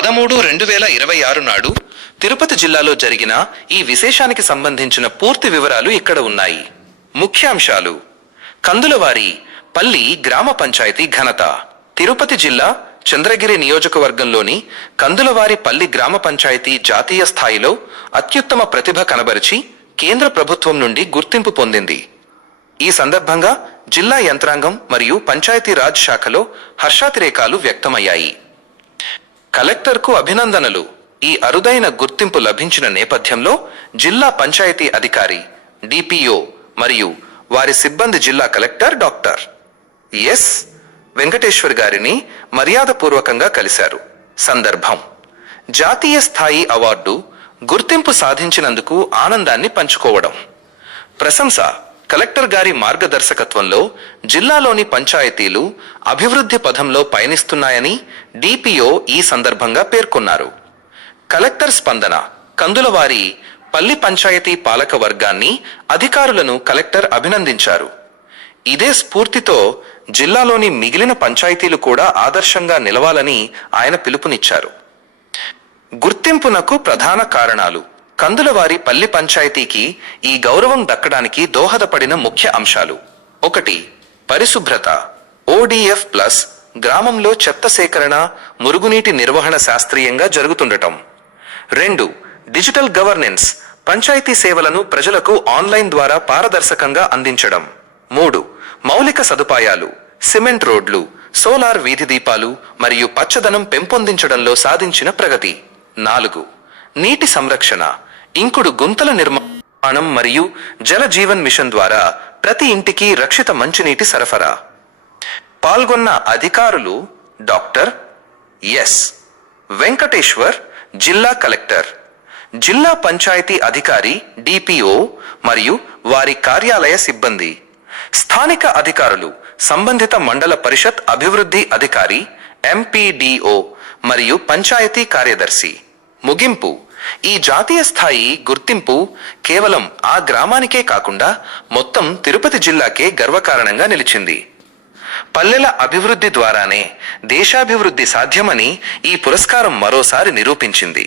13/2026 నాడు తిరుపతి జిల్లాలో జరిగిన ఈ విశేషానికి సంబంధించిన పూర్తి వివరాలు ఇక్కడ ఉన్నాయి. ముఖ్యాంశాలు: కందులవారి పల్లి గ్రామ పంచాయతీ ఘనత. తిరుపతి జిల్లా చంద్రగిరి నియోజకవర్గంలోని కందులవారి పల్లి గ్రామ పంచాయతీ జాతీయ స్థాయిలో అత్యుత్తమ ప్రతిభ కనబరిచి కేంద్ర ప్రభుత్వం నుండి గుర్తింపు పొందింది. ఈ సందర్భంగా జిల్లా యంత్రాంగం మరియు పంచాయతీరాజ్ శాఖలో హర్షాతిరేకాలు వ్యక్తమయ్యాయి. కలెక్టర్కు అభినందనలు. ఈ అరుదైన గుర్తింపు లభించిన నేపథ్యంలో జిల్లా పంచాయతీ అధికారి, డిపిఓ మరియు వారి సిబ్బంది జిల్లా కలెక్టర్ డాక్టర్ ఎస్. వెంకటేశ్వర్ గారిని మర్యాదపూర్వకంగా కలిశారు. సందర్భం: జాతీయ స్థాయి అవార్డు, గుర్తింపు సాధించినందుకు ఆనందాన్ని పంచుకోవడం. ప్రశంస: కలెక్టర్ గారి మార్గదర్శకత్వంలో జిల్లాలోని పంచాయతీలు అభివృద్ధి పథంలో పయనిస్తున్నాయని డిపిఓ ఈ సందర్భంగా పేర్కొన్నారు. కలెక్టర్ స్పందన: కందులవారి పల్లి పంచాయతీ పాలక వర్గాన్ని, అధికారులను కలెక్టర్ అభినందించారు. ఇదే స్ఫూర్తితో జిల్లాలోని మిగిలిన పంచాయతీలు కూడా ఆదర్శంగా నిలవాలని ఆయన పిలుపునిచ్చారు. గుర్తింపునకు ప్రధాన కారణాలు: కందులవారి పల్లి పంచాయతీకి ఈ గౌరవం దక్కడానికి దోహదపడిన ముఖ్య అంశాలు: 1. పరిశుభ్రత. ODF+ గ్రామంలో చెత్త సేకరణ, మురుగునీటి నిర్వహణ శాస్త్రీయంగా జరుగుతుండటం. 2. Digital governance. పంచాయతీ సేవలను ప్రజలకు ఆన్లైన్ ద్వారా పారదర్శకంగా అందించడం. 3. మౌలిక సదుపాయాలు. సిమెంట్ రోడ్లు, సోలార్ వీధి దీపాలు మరియు పచ్చదనం పెంపొందించడంలో సాధించిన ప్రగతి. 4. నీటి సంరక్షణ. ఇంకుడు గుంతల నిర్మాణం మరియు జల జీవన్ మిషన్ ద్వారా ప్రతి ఇంటికి రక్షిత మంచినీటి సరఫరా. పాల్గొన్న అధికారులు: డాక్టర్ ఎస్. వెంకటేశ్వర్, జిల్లా కలెక్టర్, జిల్లా పంచాయతీ అధికారి డిపిఓ మరియు వారి కార్యాలయ సిబ్బంది, స్థానిక అధికారులు, సంబంధిత మండల పరిషత్ అభివృద్ధి అధికారి, ఎంపీడీఓ మరియు పంచాయతీ కార్యదర్శి. ముగింపు: ఈ జాతీయ స్థాయి గుర్తింపు కేవలం ఆ గ్రామానికే కాకుండా మొత్తం తిరుపతి జిల్లాకే గర్వకారణంగా నిలిచింది. పల్లెల అభివృద్ధి ద్వారానే దేశాభివృద్ధి సాధ్యమని ఈ పురస్కారం మరోసారి నిరూపించింది.